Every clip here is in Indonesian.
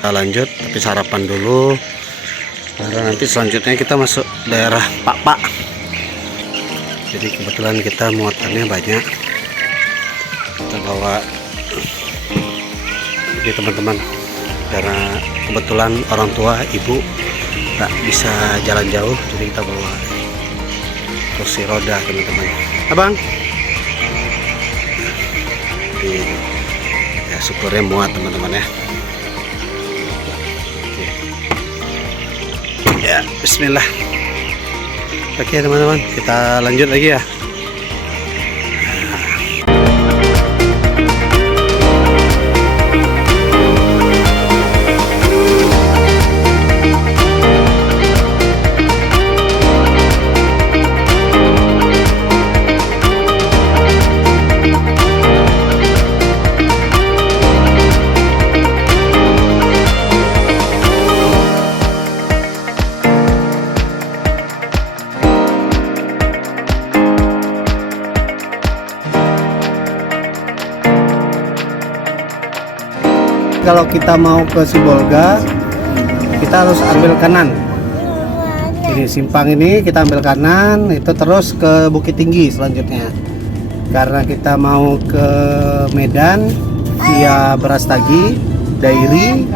Kita lanjut, tapi sarapan dulu karena nanti selanjutnya kita masuk daerah Pak. Jadi kebetulan kita muatannya banyak, kita bawa jadi teman-teman, karena kebetulan orang tua ibu nggak bisa jalan jauh, jadi kita bawa kursi roda teman-teman. Abang, ya syukurnya muat teman-teman ya. Ya, bismillah. Oke teman-teman, kita lanjut lagi ya. Kalau kita mau ke Sibolga, kita harus ambil kanan. Jadi simpang ini kita ambil kanan, itu terus ke Bukit Tinggi selanjutnya. Karena kita mau ke Medan via Brastagi, Dairi.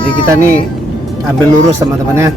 Jadi kita nih ambil lurus teman-teman ya.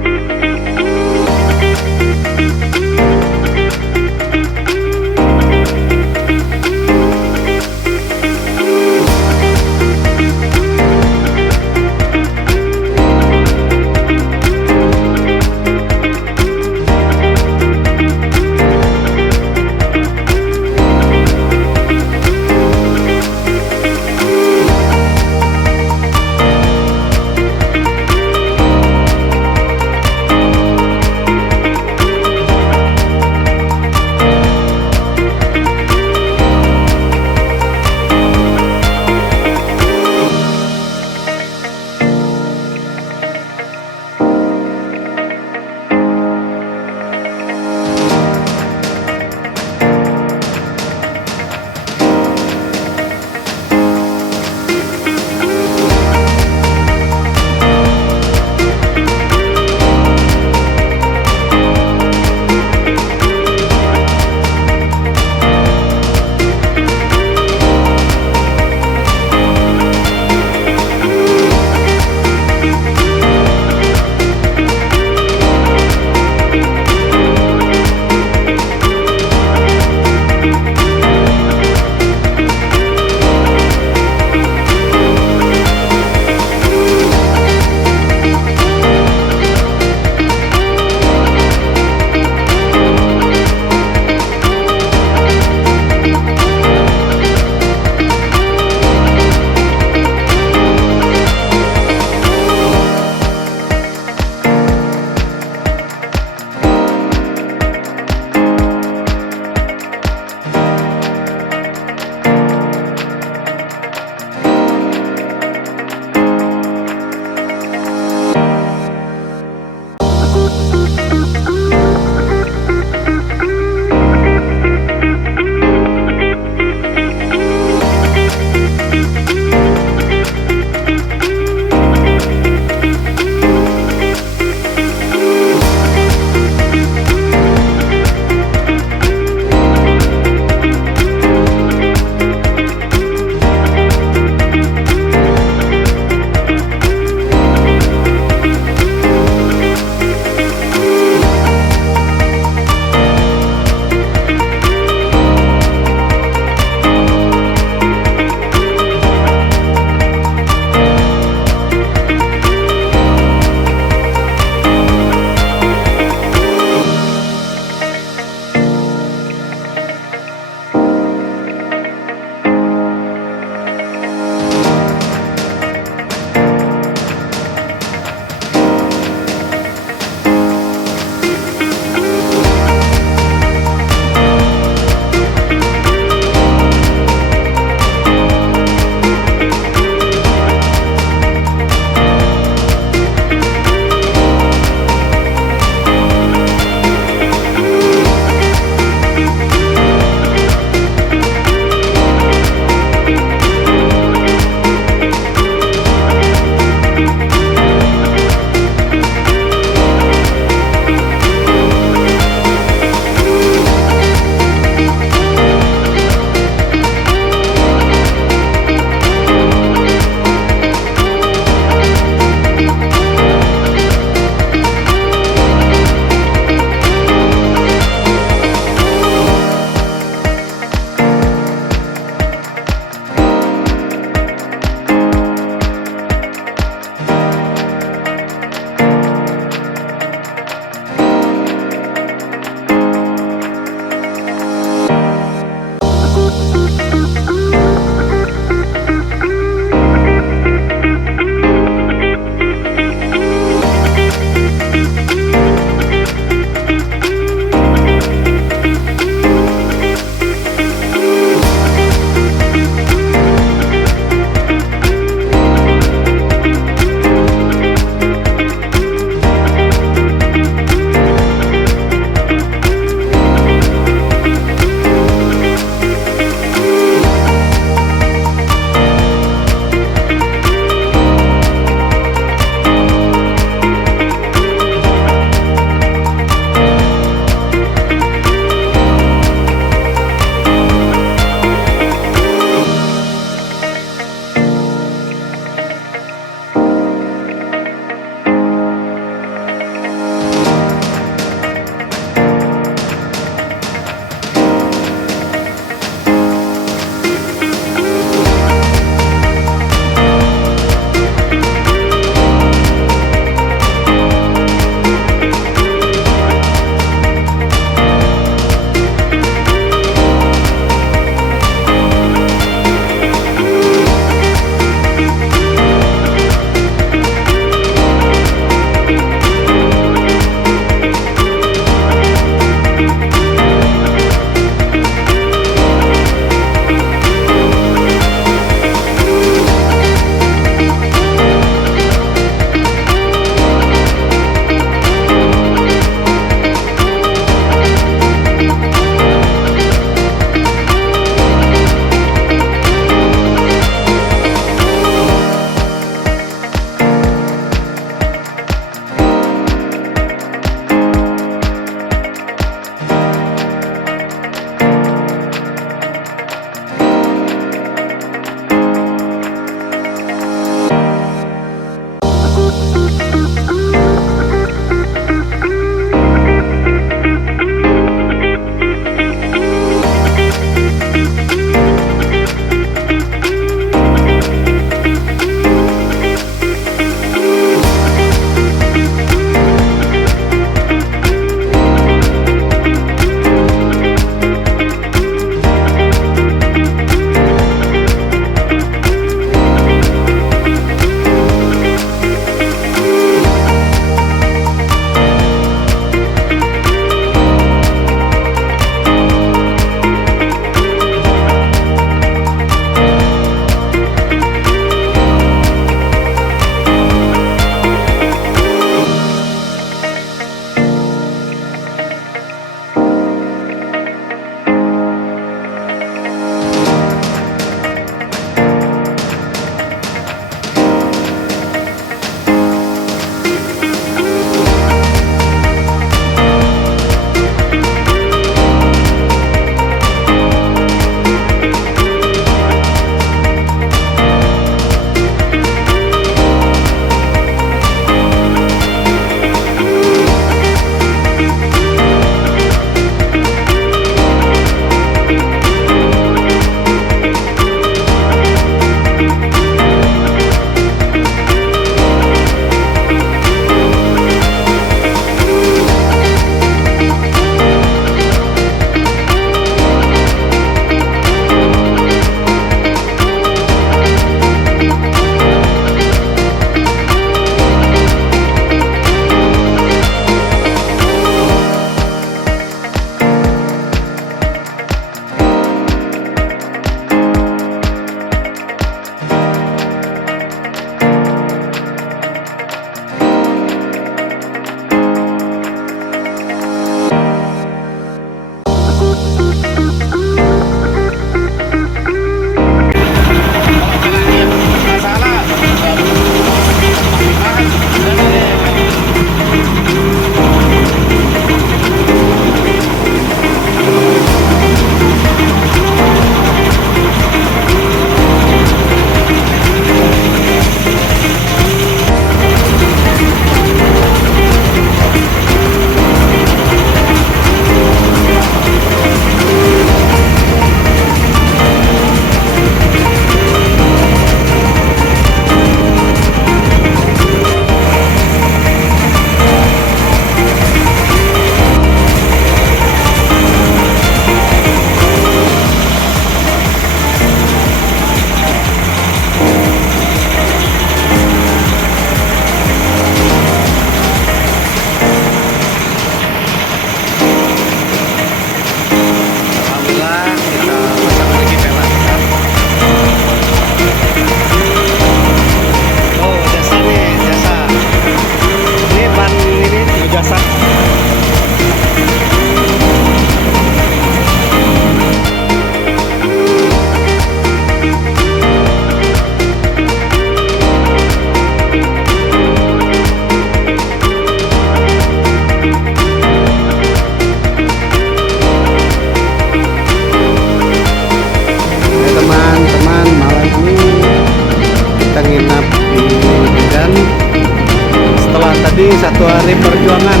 satu hari perjuangan.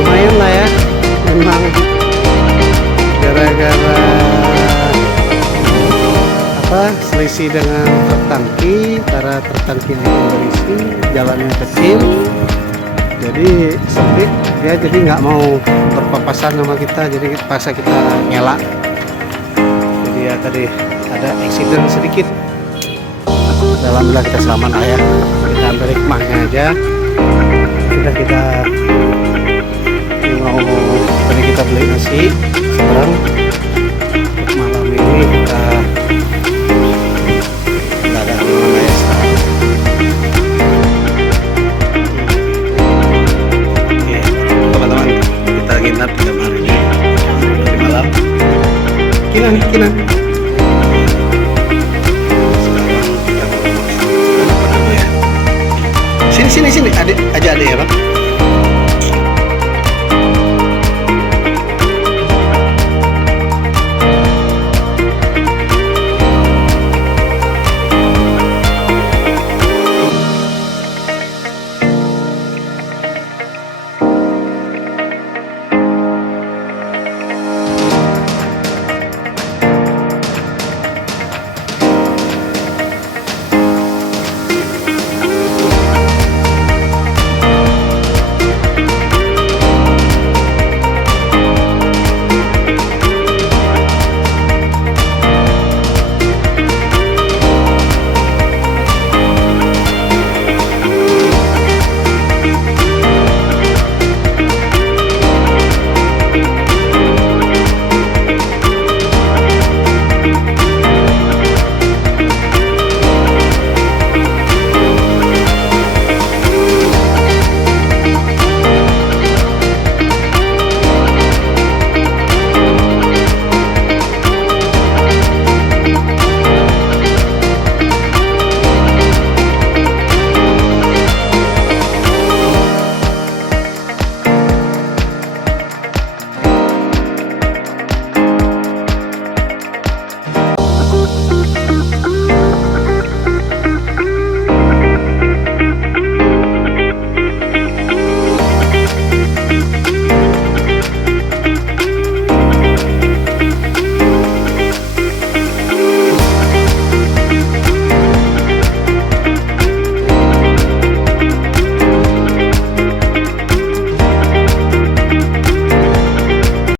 Lumayan lah ya, memang gara-gara selisih dengan truk tangki, karena truk tangki berisi, jalannya kecil, jadi sempit dia, jadi nggak mau berpapasan sama kita, jadi paksa kita ngelak. Jadi ya tadi ada accident sedikit. Alhamdulillah kita selamat lah ya, kita ambil hikmahnya aja. Sudah kita mau tadi kita beli nasi, sekarang untuk malam ini kita nggak ada mana ya sekarang. Oke teman-teman, kita nginap di kamar ini di malam. Kinan sekarang kita mau sini aja ada ya Bang.